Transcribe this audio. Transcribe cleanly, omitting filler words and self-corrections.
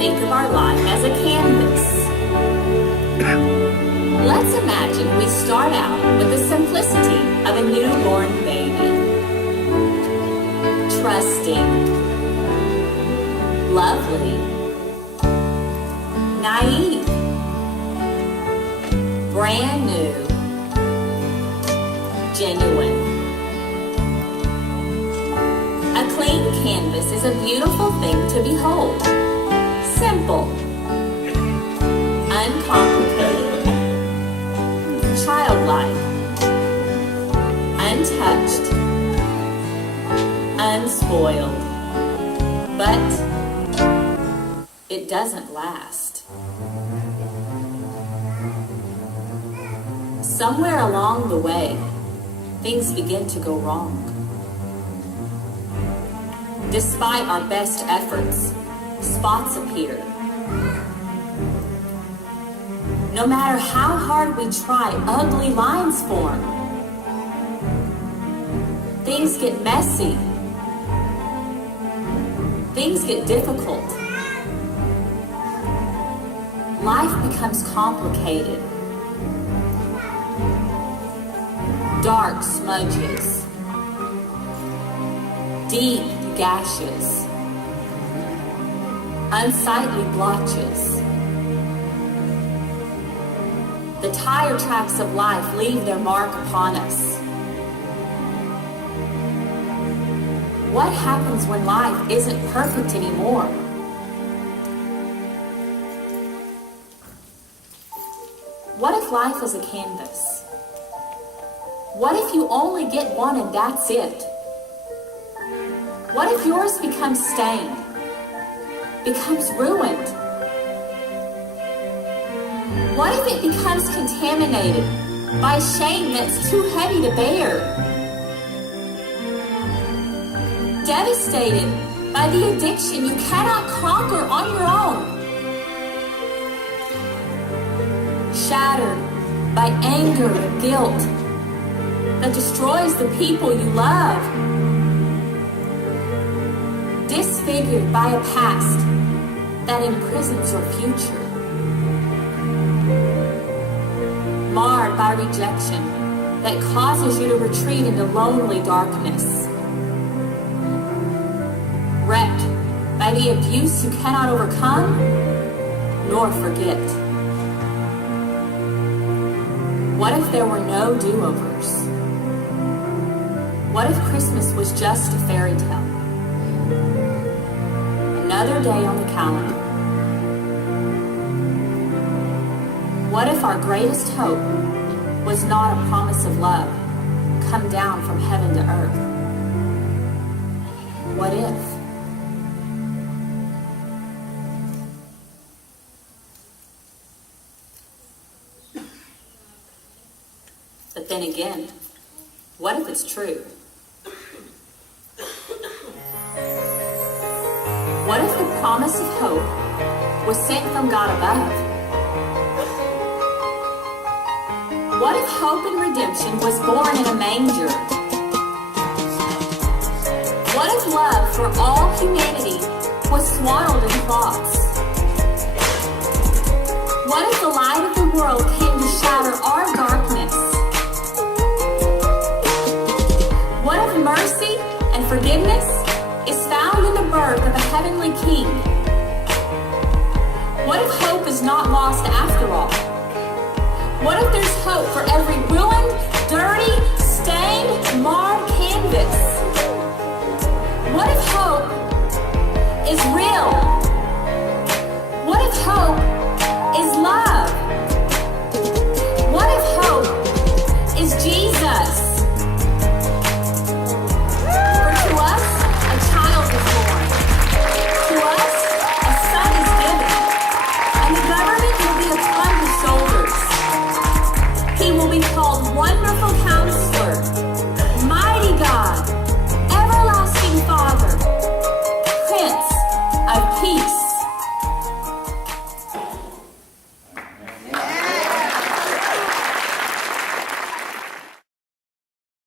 think of our life as a canvas. Let's imagine we start out with the simplicity of a newborn baby. Trusting, lovely, naive, brand new, genuine. A clean canvas is a beautiful thing to behold. Simple, uncomplicated, childlike, untouched, unspoiled, but it doesn't last. Somewhere along the way, things begin to go wrong. Despite our best efforts, spots appear. No matter how hard we try, ugly lines form. Things get messy. Things get difficult. Life becomes complicated. Dark smudges. Deep gashes. Unsightly blotches. The tire tracks of life leave their mark upon us. What happens when life isn't perfect anymore? What if life is a canvas? What if you only get one and that's it? What if yours becomes stained, becomes ruined? What if it becomes contaminated by shame that's too heavy to bear? Devastated by the addiction you cannot conquer on your own? Shattered by anger and guilt that destroys the people you love? Disfigured by a past that imprisons your future? Marred by rejection that causes you to retreat into lonely darkness? Wrecked by the abuse you cannot overcome nor forget? What if there were no do-overs? What if Christmas was just a fairy tale? Another day on the calendar. What if our greatest hope was not a promise of love come down from heaven to earth? What if? But then again, what if it's true? What if the promise of hope was sent from God above? What if hope and redemption was born in a manger? What if love for all humanity was swaddled in cloths? What if the light of the world came to shatter our darkness? What if mercy and forgiveness is found in the birth of a heavenly king? What if hope is not lost after all? What if there's hope for every ruined, dirty, stained, marred,